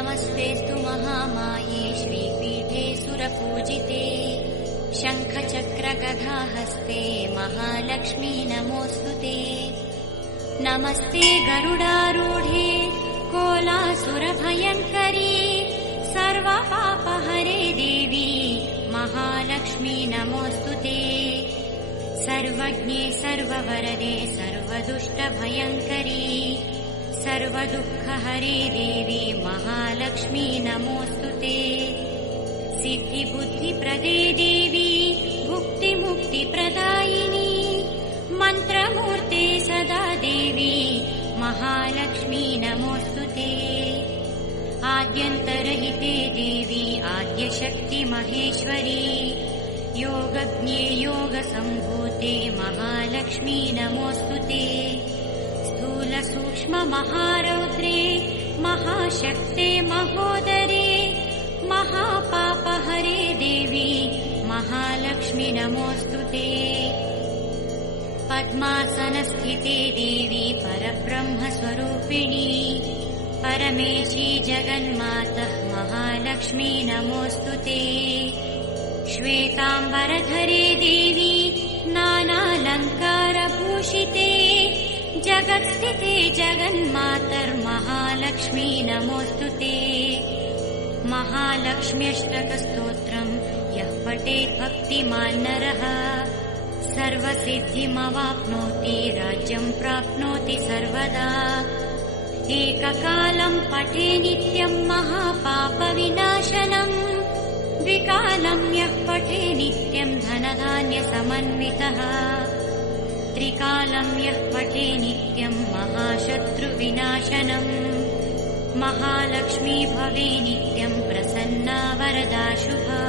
नमस्तेऽस्तु महामाये श्रीपीठे सुरपूजिते शङ्खचक्रगदाहस्ते महालक्ष्मी नमोऽस्तु ते। नमस्ते गरुडारूढे कोलासुरभयङ्करी सर्वपापहरे देवी महालक्ष्मी नमोऽस्तु ते। सर्वज्ञे सर्ववरदे सर्वदुष्टभयङ्करी सर्वदुःखहरे देवी महालक्ष्मी नमोऽस्तु ते। सिद्धिबुद्धिप्रदे देवी भुक्तिमुक्तिप्रदायिनी मन्त्रमूर्ते सदा देवी महालक्ष्मी नमोऽस्तु ते। आद्यन्तरहिते देवी आद्यशक्ति महेश्वरी योगज्ञे योगसम्भूते महालक्ष्मी नमोऽस्तु ते। स्थूलसूक्ष्म महारौद्रे महाशक्ते महोदरे महापापहरे देवी महालक्ष्मी नमोऽस्तु ते। पद्मासनस्थिते देवी परब्रह्मस्वरूपिणी परमेशी जगन्मातः महालक्ष्मी नमोऽस्तु ते। श्वेताम्बरधरे देवी नानालङ्कारभूषिते जगत्स्थिते जगन्मातर्महालक्ष्मी नमोऽस्तु ते। महालक्ष्म्यष्टकस्तोत्रम् यः पठेत् भक्तिमान् नरः सर्वसिद्धिमवाप्नोति राज्यम् प्राप्नोति सर्वदा। एककालम् पठे नित्यम् महापापविनाशनम् द्विकालम् यः पठे नित्यम् धनधान्यसमन्वितः त्रिकालम् यः पठे नित्यम् महाशत्रुविनाशनम् महालक्ष्मी भवे नित्यम् प्रसन्ना वरदा शुभा।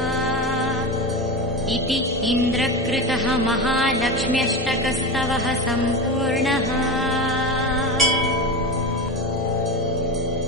इति इन्द्रकृतः महालक्ष्म्यष्टकस्तवः सम्पूर्णः।